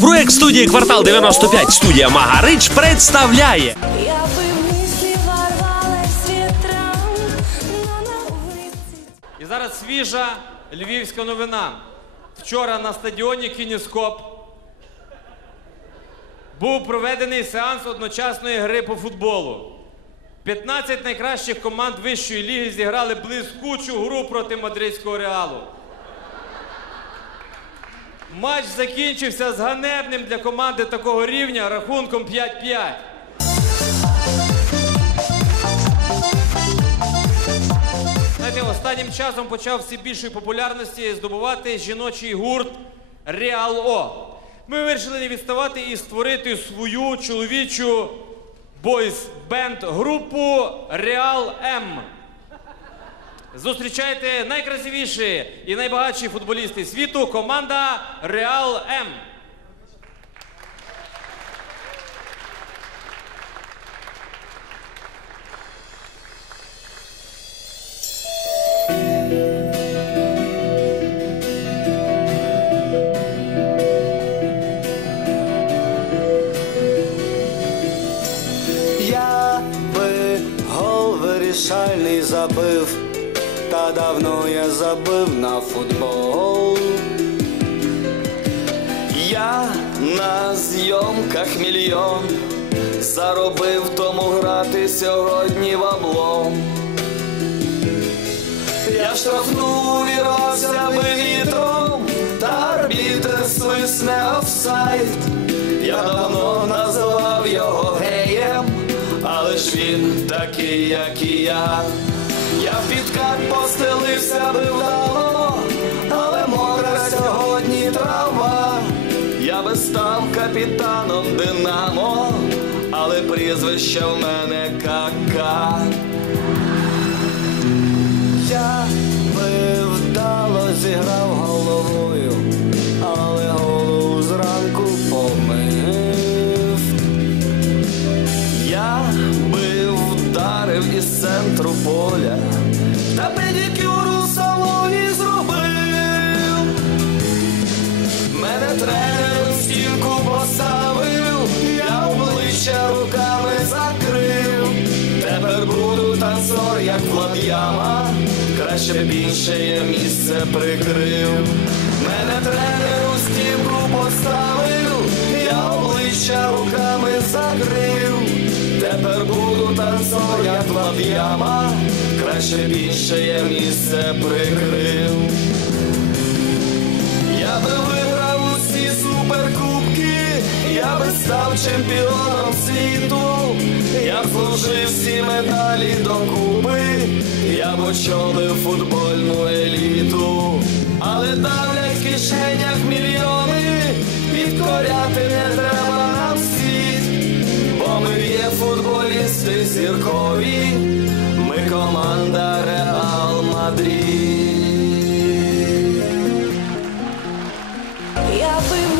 Проект студії Квартал 95 студія Магарич представляє І зараз свіжа львівська новина. Вчора на стадіоні Кініскоп був проведений сеанс одночасної гри по футболу. 15 найкращих команд вищої ліги зіграли блискучу гру проти мадридського реалу. Матч закінчився з ганебним для команди такого рівня рахунком 5-5. Знаєте, останнім часом почав всі більшої популярності здобувати жіночий гурт Реал О. Ми вирішили не відставати і створити свою чоловічу бойс-бенд групу Реал М. Зустрічайте найкрасивіші і найбагатші футболісти світу команда Реал М. Я би забив, та давно я забив на футбол. Я на зйомках мільйон заробив тому грати сьогодні в облом. Я в штрафну вірався вітром, та арбітр свисне офсайд. Я давно називав його геєм, але ж він такий, як і я. Я в підкат постелився би вдало, але мокра сьогодні трава. Я би став капітаном Динамо, але прізвище в мене кака. Я би вдало зіграв головою, тренер в стінку поставив, я обличчя руками закрив. Тепер буду танцор, як Влад'яма, краще б інше місце прикрив. Мене тренер у стінку поставив, я обличчя руками закрив. Тепер буду танцор, як Влад'яма, краще б інше місце прикрив. Я суперкубки, я би став чемпіоном світу, я б служив всі медалі до куби, я б очолив футбольну еліту, але давлять в кишенях мільйони, підкоряти не треба нам світ, бо ми є футболісти зіркові, ми команда Реал Мадрид. Я бы